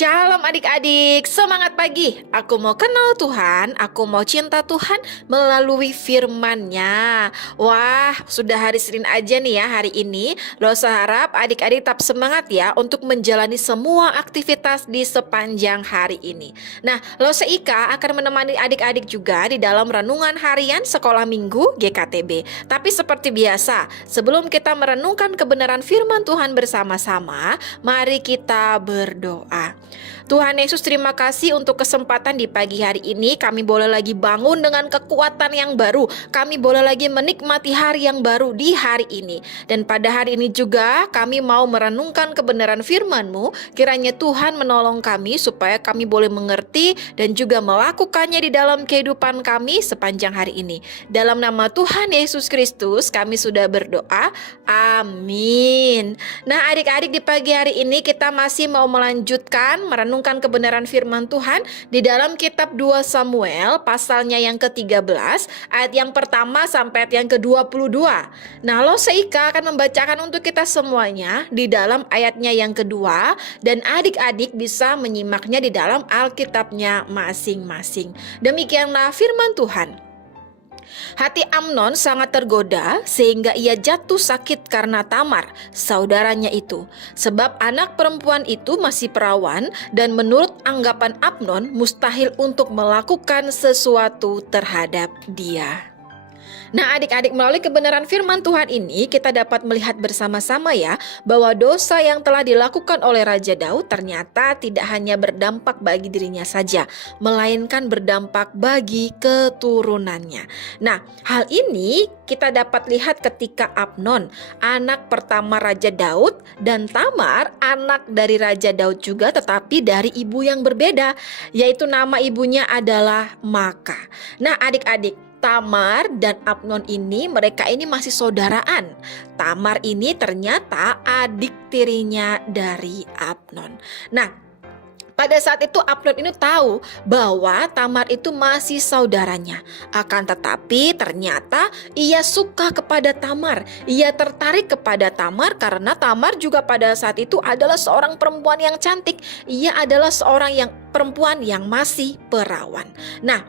Shalom adik-adik, semangat pagi. Aku mau kenal Tuhan, aku mau cinta Tuhan melalui firman-Nya. Wah, sudah hari Senin aja nih ya hari ini. Losa harap adik-adik tetap semangat ya untuk menjalani semua aktivitas di sepanjang hari ini. Nah, Losa Ika akan menemani adik-adik juga di dalam renungan harian sekolah minggu GKTB. Tapi seperti biasa, sebelum kita merenungkan kebenaran firman Tuhan bersama-sama, mari kita berdoa. Tuhan Yesus, terima kasih untuk kesempatan di pagi hari ini. Kami boleh lagi bangun dengan kekuatan yang baru. Kami boleh lagi menikmati hari yang baru di hari ini. Dan pada hari ini juga kami mau merenungkan kebenaran firman-Mu. Kiranya Tuhan menolong kami supaya kami boleh mengerti dan juga melakukannya di dalam kehidupan kami sepanjang hari ini. Dalam nama Tuhan Yesus Kristus kami sudah berdoa. Amin. Nah, adik-adik, di pagi hari ini kita masih mau melanjutkan merenungkan kebenaran firman Tuhan di dalam kitab 2 Samuel pasalnya yang ke-13 ayat yang pertama sampai ayat yang ke-22. Nah, Losa Ika akan membacakan untuk kita semuanya di dalam ayatnya yang kedua dan adik-adik bisa menyimaknya di dalam Alkitabnya masing-masing. Demikianlah firman Tuhan. Hati Amnon sangat tergoda sehingga ia jatuh sakit karena Tamar, saudaranya itu. Sebab anak perempuan itu masih perawan dan menurut anggapan Amnon mustahil untuk melakukan sesuatu terhadap dia. Nah, adik-adik, melalui kebenaran firman Tuhan ini kita dapat melihat bersama-sama ya bahwa dosa yang telah dilakukan oleh Raja Daud ternyata tidak hanya berdampak bagi dirinya saja, melainkan berdampak bagi keturunannya. Nah, hal ini kita dapat lihat ketika Amnon, anak pertama Raja Daud, dan Tamar, anak dari Raja Daud juga tetapi dari ibu yang berbeda, yaitu nama ibunya adalah Maaka. Nah, adik-adik, Tamar dan Amnon mereka ini masih saudaraan. Tamar ini ternyata adik tirinya dari Amnon. Nah, pada saat itu Amnon ini tahu bahwa Tamar itu masih saudaranya. Akan tetapi ternyata ia suka kepada Tamar. Ia tertarik kepada Tamar karena Tamar juga pada saat itu adalah seorang perempuan yang cantik. Ia adalah seorang perempuan yang masih perawan. Nah,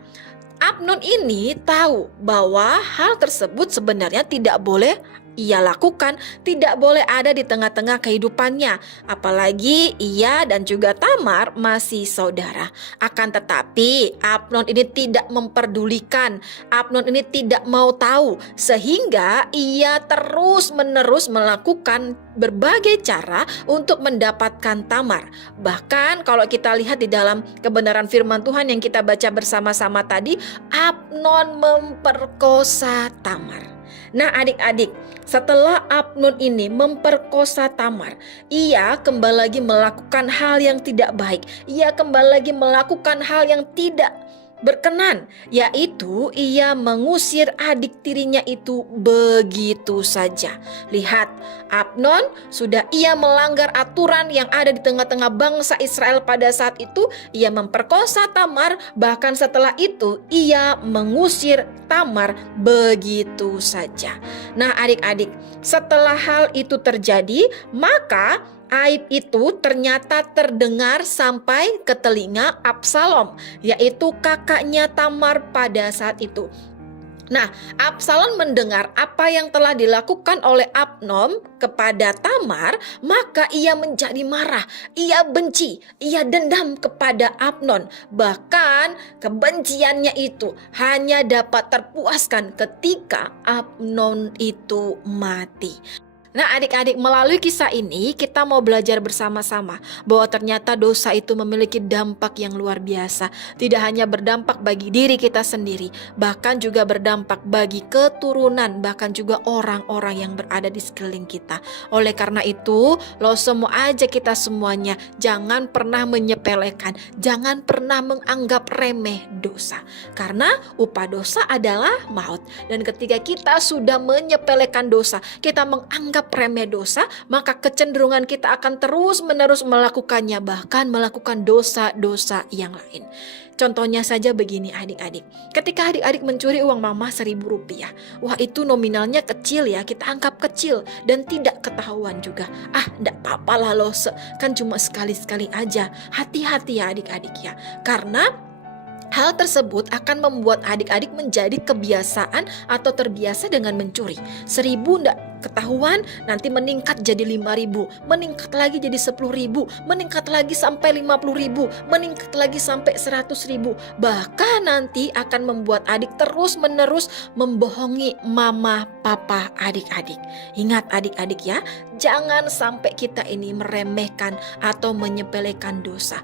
Amnon ini tahu bahwa hal tersebut sebenarnya tidak boleh ia lakukan, tidak boleh ada di tengah-tengah kehidupannya. Apalagi ia dan juga Tamar masih saudara. Akan tetapi Amnon ini tidak memperdulikan. Amnon ini tidak mau tahu. Sehingga ia terus-menerus melakukan berbagai cara untuk mendapatkan Tamar. Bahkan kalau kita lihat di dalam kebenaran firman Tuhan yang kita baca bersama-sama tadi, Amnon memperkosa Tamar. Nah, adik-adik, setelah Amnon ini memperkosa Tamar, ia kembali lagi melakukan hal yang tidak baik. Ia kembali lagi melakukan hal yang tidak berkenan, yaitu ia mengusir adik tirinya itu begitu saja. Lihat, Amnon sudah ia melanggar aturan yang ada di tengah-tengah bangsa Israel pada saat itu. Ia memperkosa Tamar, bahkan setelah itu ia mengusir Tamar begitu saja. Nah, adik-adik, setelah hal itu terjadi, maka aib itu ternyata terdengar sampai ke telinga Absalom, yaitu kakaknya Tamar pada saat itu. Nah, Absalom mendengar apa yang telah dilakukan oleh Amnon kepada Tamar, maka ia menjadi marah, ia benci, ia dendam kepada Amnon. Bahkan kebenciannya itu hanya dapat terpuaskan ketika Amnon itu mati. Nah, adik-adik, melalui kisah ini kita mau belajar bersama-sama bahwa ternyata dosa itu memiliki dampak yang luar biasa. Tidak hanya berdampak bagi diri kita sendiri, bahkan juga berdampak bagi keturunan, bahkan juga orang-orang yang berada di sekeliling kita. Oleh karena itu, lo semua aja kita semuanya jangan pernah menyepelekan, jangan pernah menganggap remeh dosa. Karena upah dosa adalah maut. Dan ketika kita sudah menyepelekan dosa, kita menganggap menganggap remeh dosa, maka kecenderungan kita akan terus-menerus melakukannya, bahkan melakukan dosa-dosa yang lain. Contohnya saja begini adik-adik, ketika adik-adik mencuri uang mama Rp1.000, wah itu nominalnya kecil ya, kita anggap kecil dan tidak ketahuan juga. Enggak apa-apa lah loh, kan cuma sekali-sekali aja. Hati-hati ya adik-adik ya, karena hal tersebut akan membuat adik-adik menjadi kebiasaan atau terbiasa dengan mencuri. 1.000 enggak ketahuan, nanti meningkat jadi 5.000, meningkat lagi jadi 10.000, meningkat lagi sampai 50.000, meningkat lagi sampai 100.000. Bahkan nanti akan membuat adik terus-menerus membohongi mama, papa, adik-adik. Ingat adik-adik ya, jangan sampai kita ini meremehkan atau menyepelekan dosa.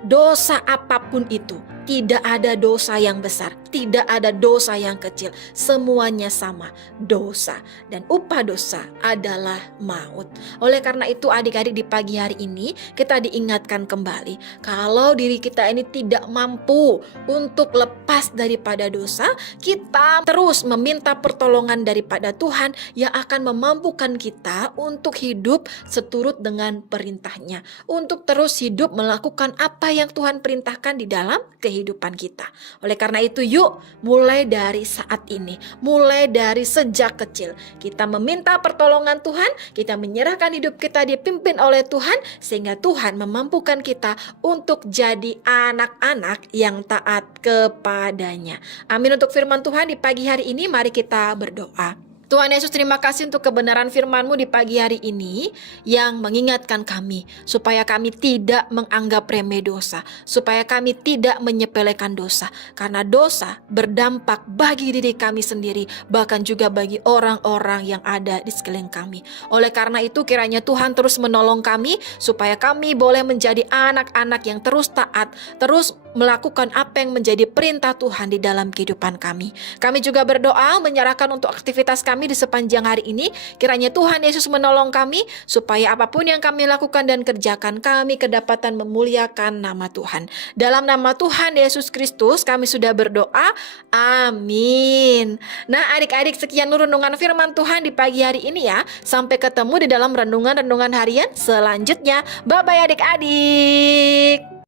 Dosa apapun itu, tidak ada dosa yang besar, tidak ada dosa yang kecil, semuanya sama, dosa, dan upah dosa adalah maut. Oleh karena itu adik-adik, di pagi hari ini kita diingatkan kembali kalau diri kita ini tidak mampu untuk lepas daripada dosa, kita terus meminta pertolongan daripada Tuhan yang akan memampukan kita untuk hidup seturut dengan perintahnya, untuk terus hidup melakukan apa yang Tuhan perintahkan di dalam kehidupan kita. Oleh karena itu yuk, mulai dari saat ini, mulai dari sejak kecil, kita meminta pertolongan Tuhan, kita menyerahkan hidup kita dipimpin oleh Tuhan, sehingga Tuhan memampukan kita untuk jadi anak-anak yang taat kepadanya. Amin untuk firman Tuhan di pagi hari ini. Mari kita berdoa. Tuhan Yesus, terima kasih untuk kebenaran firman-Mu di pagi hari ini yang mengingatkan kami supaya kami tidak menganggap remeh dosa, supaya kami tidak menyepelekan dosa, karena dosa berdampak bagi diri kami sendiri, bahkan juga bagi orang-orang yang ada di sekeliling kami. Oleh karena itu kiranya Tuhan terus menolong kami supaya kami boleh menjadi anak-anak yang terus taat, terus melakukan apa yang menjadi perintah Tuhan di dalam kehidupan kami. Kami juga berdoa menyerahkan untuk aktivitas kami di sepanjang hari ini. Kiranya Tuhan Yesus menolong kami supaya apapun yang kami lakukan dan kerjakan, kami kedapatan memuliakan nama Tuhan. Dalam nama Tuhan Yesus Kristus kami sudah berdoa. Amin. Nah adik-adik, sekian renungan firman Tuhan di pagi hari ini ya. Sampai ketemu di dalam renungan-renungan harian selanjutnya. Bye-bye adik-adik.